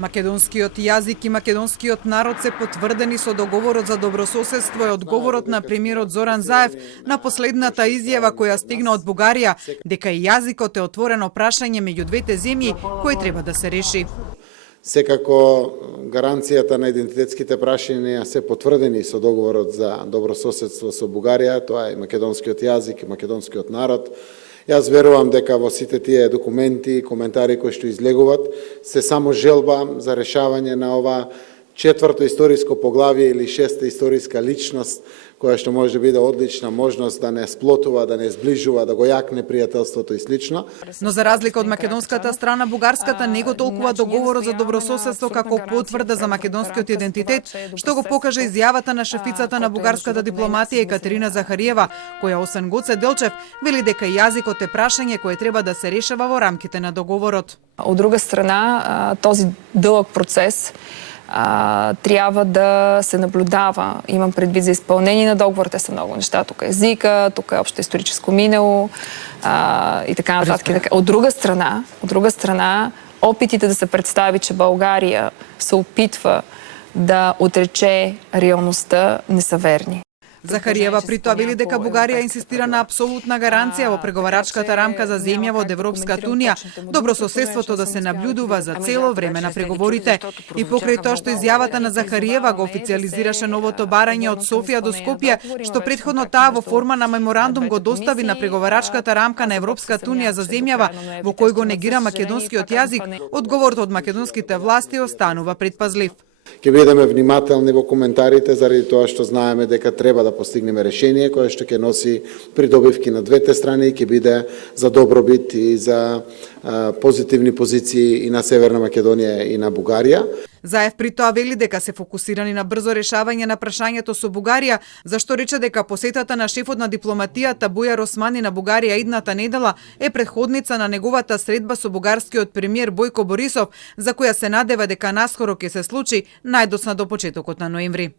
Македонскиот јазик и македонскиот народ се потврдени со договорот за добрососедство е одговорот на премиерот Зоран Заев на последната изјава која стигна од Бугарија, дека и јазикот е отворено прашање меѓу двете земји кој треба да се реши. Секако гаранцијата на идентитетските прашања се потврдени со договорот за добрососедство со Бугарија, тоа е македонскиот јазик и македонскиот народ. Јас верувам дека во сите тие документи и коментари кои што излегуват се само желба за решавање на ова четврто историско поглавје или шеста историска личност која што може да биде одлична можност да не сплотува, да не сближува, да го јакне пријателството и слично. Но за разлика од македонската страна, бугарската не го толкува договорот за добрососедство како потврда за македонскиот идентитет, што го покажа изјавата на шефицата на бугарската дипломатија Екатерина Захариева, која освен Гоце Делчев вели дека јазикот е прашање кое треба да се решава во рамките на договорот. Од друга страна, този дълъг процес трябва да се наблюдава. Имам предвид за изпълнение на договорите са много неща. Тук е езика, тук е общо историческо минало и така нататък. От друга страна, опитите да се представи, че България се опитва да отрече реалността, не са верни. Захариева при тоа вели дека Бугарија инсистира на апсолутна гаранција во преговарачката рамка за земја од Европската унија, добрососедството да се наблюдува за цело време на преговорите. И покрај тоа што изјавата на Захариева го официализираше новото барање од Софија до Скопје, што претходно таа во форма на меморандум го достави на преговарачката рамка на Европската унија за земјава, во кој го негира македонскиот јазик, одговорот од македонските власти останува предпазлив. Ќе бидеме внимателни во коментарите заради тоа што знаеме дека треба да постигнеме решение кое што ќе носи придобивки на двете страни и ќе биде за добробит и за позитивни позиции и на Северна Македонија и на Бугарија. Заев при тоа вели дека се фокусирани на брзо решавање на прашањето со Бугарија, зашто рече дека посетата на шефот на дипломатијата Бујар Османи на Бугарија идната недела е претходница на неговата средба со бугарскиот премиер Бојко Борисов, за која се надева дека наскоро ќе се случи најдоцна до почетокот на ноември.